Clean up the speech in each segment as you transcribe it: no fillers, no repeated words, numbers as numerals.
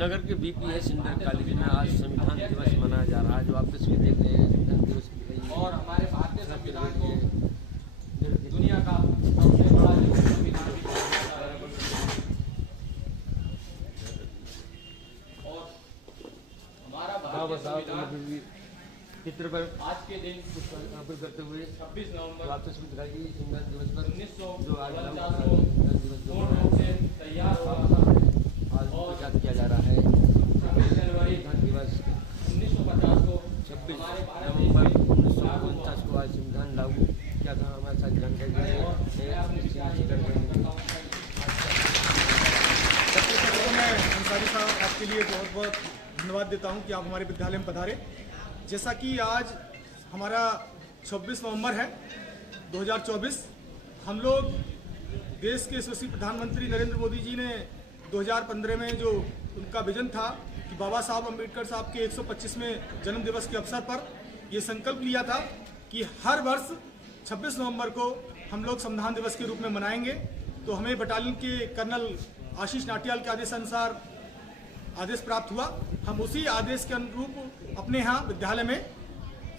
नगर के BPS inter college में आज संविधान दिवस मनाया जा रहा है। जो आप तस्वीर देख रहे हैं, संविधान दिवस की और हमारे भारतीय संविधान को दुनिया का सबसे बड़ा संविधान और हमारा भारतीय संविधान चित्र पर आज के दिन अर्पण करते हुए 26 नवंबर आप तस्वीर दिखाई संविधान दिवस पर 1949 को पूर्ण रूप से तैयार हुआ आज याद किया जा रहा है। 26 जनवरी संविधान दिवस 1950 को 26 हमारे भारत नवंबर देश में 1949 को आज संविधान लागू किया था। हमारे साथ जानकारी दी है। सबसे पहले तो मैं अंसारी साहब आपके लिए बहुत बहुत धन्यवाद देता हूं कि आप हमारे विद्यालय में पधारे। जैसा कि आज हमारा 26 नवंबर है 2024, हम लोग देश के यशस्वी प्रधानमंत्री नरेंद्र मोदी जी ने 2015 में जो उनका विजन था कि बाबा साहब अम्बेडकर साहब के 125वें जन्म दिवस के अवसर पर ये संकल्प लिया था कि हर वर्ष 26 नवंबर को हम लोग संविधान दिवस के रूप में मनाएंगे। तो हमें बटालियन के कर्नल आशीष नाटियाल के आदेशानुसार आदेश प्राप्त हुआ। हम उसी आदेश के अनुरूप अपने यहाँ विद्यालय में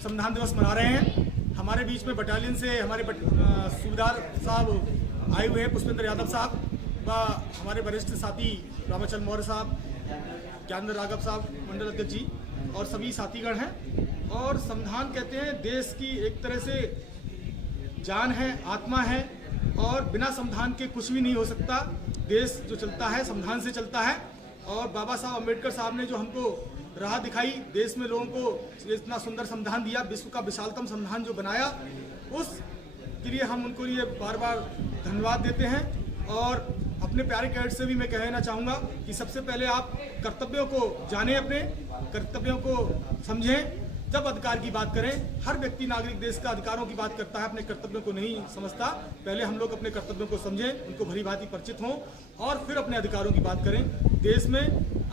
संविधान दिवस मना रहे हैं। हमारे बीच में बटालियन से हमारे सूबेदार साहब आए हुए हैं, पुष्पेंद्र यादव साहब व हमारे वरिष्ठ साथी रामाचंद्र मौर्य साहब, ज्ञानेंद्र राघव साहब मंडल अध्यक्ष जी और सभी साथीगण हैं। और संविधान कहते हैं देश की एक तरह से जान है, आत्मा है और बिना संविधान के कुछ भी नहीं हो सकता। देश जो चलता है संविधान से चलता है। और बाबा साहब अम्बेडकर साहब ने जो हमको राह दिखाई, देश में लोगों को इतना सुंदर संविधान दिया, विश्व का विशालतम संविधान जो बनाया, उसके लिए हम उनको लिए बार बार धन्यवाद देते हैं। और अपने प्यारे कैडेट से भी मैं कहना चाहूँगा कि सबसे पहले आप कर्तव्यों को जानें, अपने कर्तव्यों को समझें, जब अधिकार की बात करें। हर व्यक्ति नागरिक देश का अधिकारों की बात करता है, अपने कर्तव्यों को नहीं समझता। पहले हम लोग अपने कर्तव्यों को समझें, उनको भली भांति परिचित हों और फिर अपने अधिकारों की बात करें। देश में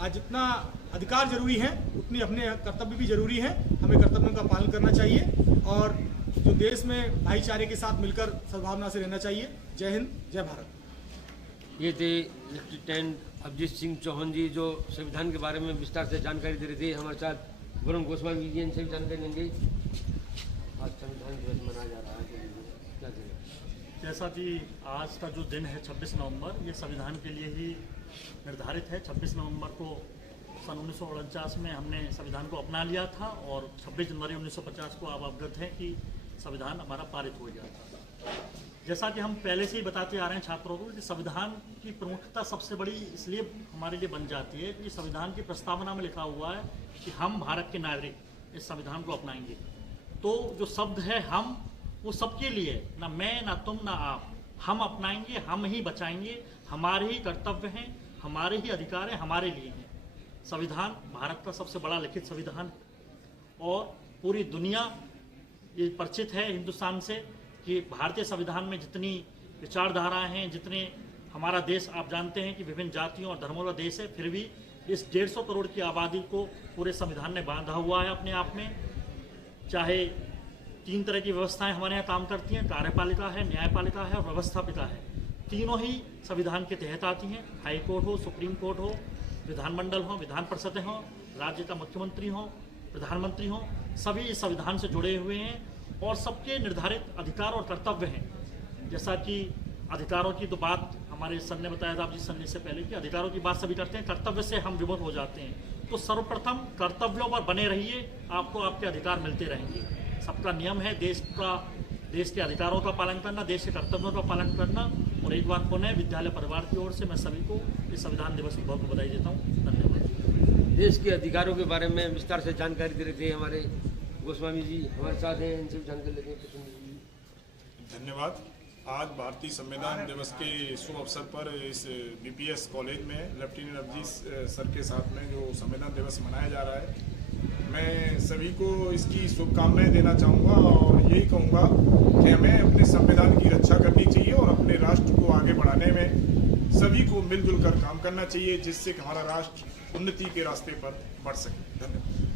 आज जितना अधिकार जरूरी है उतनी अपने कर्तव्य भी जरूरी है। हमें कर्तव्यों का पालन करना चाहिए और जो देश में भाईचारे के साथ मिलकर सद्भावना से रहना चाहिए। जय हिंद, जय भारत। ये थे लेफ्टिनेंट अभिजीत सिंह चौहान जी, जो संविधान के बारे में विस्तार से जानकारी दे रहे थे। हमारे साथ वरुण गोस्वामी जी इनसे भी जानकारी लेंगे। आज संविधान दिवस मनाया जा रहा है, क्या करें? जैसा कि आज का जो दिन है 26 नवंबर, ये संविधान के लिए ही निर्धारित है। 26 नवंबर को सन 1949 में हमने संविधान को अपना लिया था और 26 जनवरी 1950 को आप अवगत हैं कि संविधान हमारा पारित हो गया था। जैसा कि हम पहले से ही बताते आ रहे हैं छात्रों को कि संविधान की प्रमुखता सबसे बड़ी इसलिए हमारे लिए बन जाती है कि संविधान की प्रस्तावना में लिखा हुआ है कि हम भारत के नागरिक इस संविधान को अपनाएंगे। तो जो शब्द है हम, वो सबके लिए, ना मैं ना तुम ना आप, हम अपनाएंगे, हम ही बचाएंगे, हमारे ही कर्तव्य हैं, हमारे ही अधिकार हैं, हमारे लिए हैं। संविधान भारत का सबसे बड़ा लिखित संविधान और पूरी दुनिया ये परिचित है हिंदुस्तान से कि भारतीय संविधान में जितनी विचारधाराएं हैं, जितने हमारा देश आप जानते हैं कि विभिन्न जातियों और धर्मों का देश है, फिर भी इस 150 करोड़ की आबादी को पूरे संविधान ने बांधा हुआ है अपने आप में। चाहे 3 तरह की व्यवस्थाएं हमारे यहाँ काम करती हैं, कार्यपालिका है, न्यायपालिका है और व्यवस्थापिका है। तीनों ही संविधान के तहत आती हैं। हाई कोर्ट हो, सुप्रीम कोर्ट हो, विधानमंडल हो, विधान परिषदें हों, राज्य का मुख्यमंत्री हो, प्रधानमंत्री हो, सभी इस संविधान से जुड़े हुए हैं और सबके निर्धारित अधिकार और कर्तव्य हैं। जैसा कि अधिकारों की तो बात हमारे सर ने बताया था, आप जी सर ने इससे पहले कि अधिकारों की बात सभी करते हैं, कर्तव्य से हम विमुख हो जाते हैं। तो सर्वप्रथम कर्तव्यों पर बने रहिए, आपको आपके अधिकार मिलते रहेंगे। सबका नियम है देश के अधिकारों का पालन करना, देश के कर्तव्यों का पालन करना। और एक बार पुनः विद्यालय परिवार की ओर से मैं सभी को इस संविधान दिवस की बहुत बधाई देता हूँ। धन्यवाद। देश के अधिकारों के बारे में विस्तार से जानकारी दे रहे थे हमारे गोस्वामी जी, हमारे साथ हैं, इनसे भी जानकारी लेते हैं। धन्यवाद। आज भारतीय संविधान दिवस के शुभ अवसर पर इस बीपीएस कॉलेज में लेफ्टिनेंट अभिजीत सर के साथ में जो संविधान दिवस मनाया जा रहा है, मैं सभी को इसकी शुभकामनाएं देना चाहूँगा और यही कहूँगा कि हमें अपने संविधान की रक्षा करनी चाहिए और अपने राष्ट्र को आगे बढ़ाने में सभी को मिलजुल कर काम करना चाहिए, जिससे कि हमारा राष्ट्र उन्नति के रास्ते पर बढ़ सके। धन्यवाद।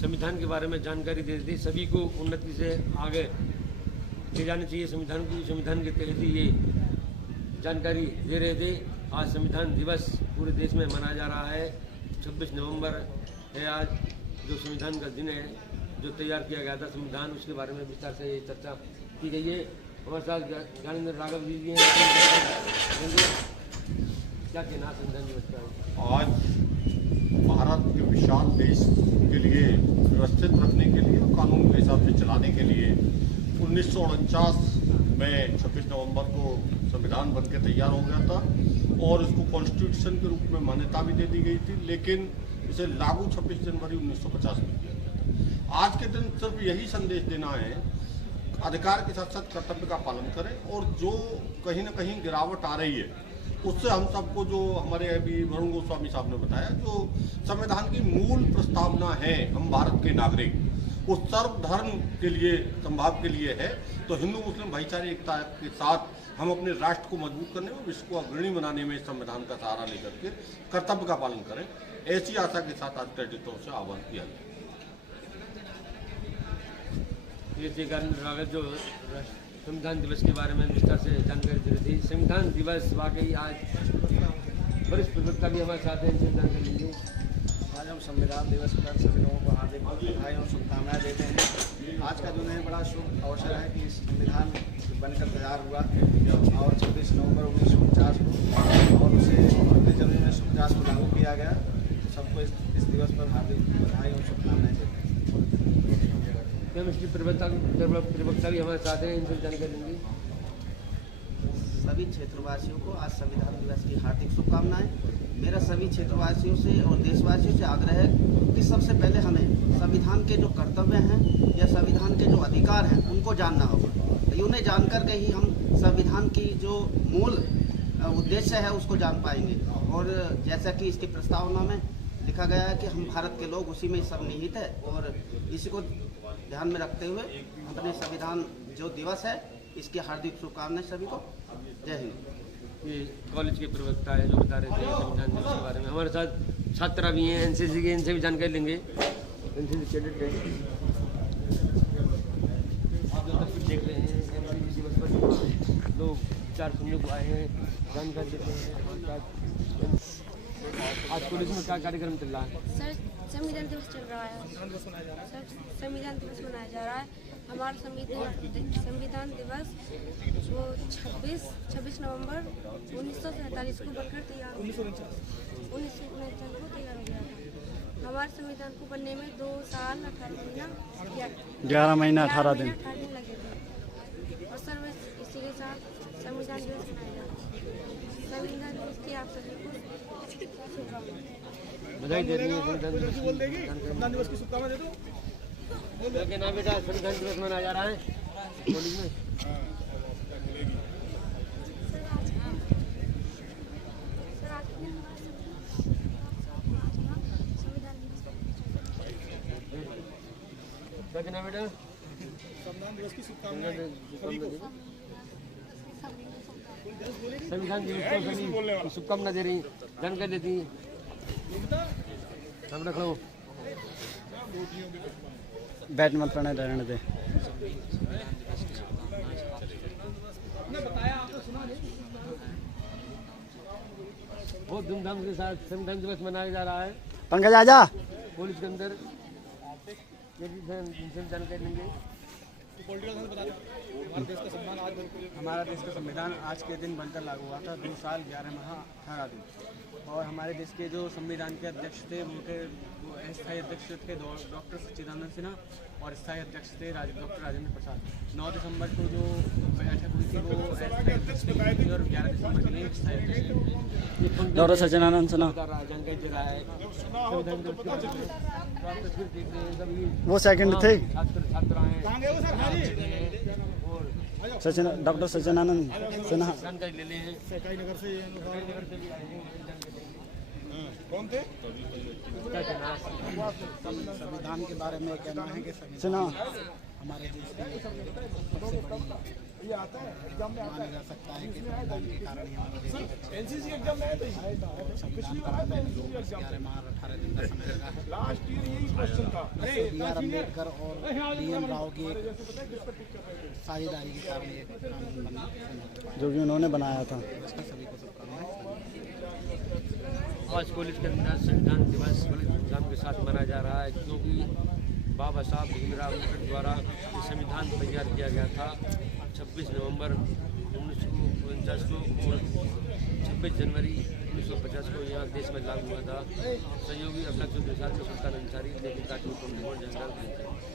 संविधान के बारे में जानकारी दे दी, सभी को उन्नति से आगे ले जानी चाहिए संविधान के तहत ही ये जानकारी दे रहे थे। आज संविधान दिवस पूरे देश में मनाया जा रहा है। 26 नवंबर है आज, जो संविधान का दिन है, जो तैयार किया गया था संविधान, उसके बारे में विस्तार से चर्चा की गई है। हमारे साथ ज्ञानेंद्र राघव जी हैं, क्या कहना है संविधान दिवस का? आज भारत के विशाल देश के लिए व्यवस्थित रखने के लिए, कानून के हिसाब से चलाने के लिए 1949 में 26 नवंबर को संविधान बन के तैयार हो गया था और इसको कॉन्स्टिट्यूशन के रूप में मान्यता भी दे दी गई थी, लेकिन इसे लागू 26 जनवरी 1950 में किया गया था। आज के दिन सिर्फ यही संदेश देना है, अधिकार के साथ साथ कर्तव्य का पालन करें, और जो कहीं ना कहीं गिरावट आ रही है उससे हम सबको, जो हमारे अभी वरुण गोस्वामी साहब ने बताया, जो संविधान की मूल प्रस्तावना है, हम भारत के नागरिक, वो सर्वधर्म के लिए, संभाव के लिए है। तो हिंदू मुस्लिम भाईचारे एकता के साथ हम अपने राष्ट्र को मजबूत करने में, विश्व को अग्रणी बनाने में संविधान का सहारा लेकर के कर्तव्य का पालन करें, ऐसी आशा के साथ आज कैडेटों से आह्वान किया गया। जो संविधान दिवस के बारे में विस्तार से जानकारी दे रही थी। संविधान दिवस वाकई आज वरिष्ठ प्रवक्ता भी हमारे साथ हैं, इनसे जानकारी लेंगे। आज हम संविधान दिवस पर सभी लोगों को हार्दिक बधाई और शुभकामनाएं देते हैं। आज का जो है बड़ा शुभ अवसर है कि संविधान बनकर तैयार हुआ और 26 नवंबर 1949 को और उसे 26 जनवरी 1950 को लागू किया गया। सबको इस दिवस पर हार्दिक बधाई और शुभकामनाएं देते हैं। केमिस्ट्री प्रवक्ता भी हमारे साथ हैं, इनसे जानकारी लेंगे। सभी क्षेत्रवासियों को आज संविधान दिवस की हार्दिक शुभकामनाएं। मेरा सभी क्षेत्रवासियों से और देशवासियों से आग्रह है कि सबसे पहले हमें संविधान के जो कर्तव्य हैं या संविधान के जो अधिकार हैं उनको जानना होगा। उन्हें जानकर के ही हम संविधान की जो मूल उद्देश्य है उसको जान पाएंगे। और जैसा कि इसकी प्रस्तावना में लिखा गया है कि हम भारत के लोग उसी में सब निहित है, और इसी को ध्यान में रखते हुए अपने संविधान जो दिवस है इसकी हार्दिक शुभकामनाएं सभी को। जय हिंद। ये कॉलेज के प्रवक्ता है जो बता रहे थे संविधान दिवस के बारे में। हमारे साथ छात्रा भी हैं एनसीसी के, इनसे भी जानकारी लेंगे। एनसीसी कैडेट हैं, आप जो तस्वीर देख रहे हैं एनसीसी दिवस पर लोग विचार सुनने को आए हैं, जानकारी देते हैं। आज कॉलेज में क्या कार्यक्रम चल रहा है? सर संविधान दिवस चल रहा है। सर संविधान दिवस मनाया जा रहा है। हमारा संविधान दिवस वो 26 नवंबर 1947 को बनकर तैयार हो 1949 को तैयार हो गया था। हमारे संविधान को बनने में 2 साल 18 महीना 11 महीना 18 दिन लगे थे। और सर मैं इसी के साथ संविधान दिवस मनाया जा रहा है। संविधान दिवस की आप सभी को बधाई दे रही है। संविधान दिवस की शुभकामनाएं दे दो। क्या नाम बेटा? संविधान दिवस मनाया जा रहा है कॉलेज में। क्या नाम बेटा? संविधान दिवस की शुभकामनाएं सभी को। संविधान दिवस को सभी शुभकामना दे रही, जानकारी देती हैं। हम रख लो बैठ मत रहने दे। बहुत धूमधाम के साथ संविधान दिवस मनाया जा रहा है पंकज आजा कॉलेज के अंदर। जानकारी लेंगे। हमारा देश का संविधान आज के दिन बनकर लागू हुआ था। 2 साल 11 माह 18 दिन। और हमारे देश के जो संविधान के अध्यक्ष थे वो स्थायी अध्यक्ष थे डॉक्टर सच्चिदानंद सिन्हा और स्थायी अध्यक्ष थे डॉक्टर राजेंद्र प्रसाद। 9 दिसंबर को जो बैठक हुई थी वो स्थायी अध्यक्ष थी और 11 दिसंबर के लिए स्थायी अध्यक्ष थे। डॉक्टर सच्चिदानंद सिन्हा जानकारी दे रहा है। वो सेकंड थे छात्राएं डॉक्टर सच्चिदानंद सिन्हा। जानकारी ले लें। नगर से भी आए हैं। कौन थे? संविधान के बारे में कहना है कि सिन्हा हमारे देश की सबसे बड़ी माना जा सकता है कि संविधान के कारण ही हमारे देश में एनसीसी एग्जाम में आए थे। संविधान बनाने में 11 माह 18 दिन का समय लगा है। लास्ट ईयर यही क्वेश्चन था। BR अम्बेडकर और BN राव की साझेदारी के कारण ये कानून बना जो भी उन्होंने बनाया था। इसका सभी को शुभकामनाएं। आज कॉलेज के अंदर संविधान दिवस बड़े धूमधाम के साथ मनाया जा रहा है, क्योंकि बाबा साहब भीमराव अम्बेडकर द्वारा ये संविधान तैयार किया गया था 26 नवंबर 1949 को और 26 जनवरी 1950 को यहाँ देश में लागू हुआ था। सहयोगी अफजल चौधरी साहब के सुल्तान अंसारी लेकिन जनरल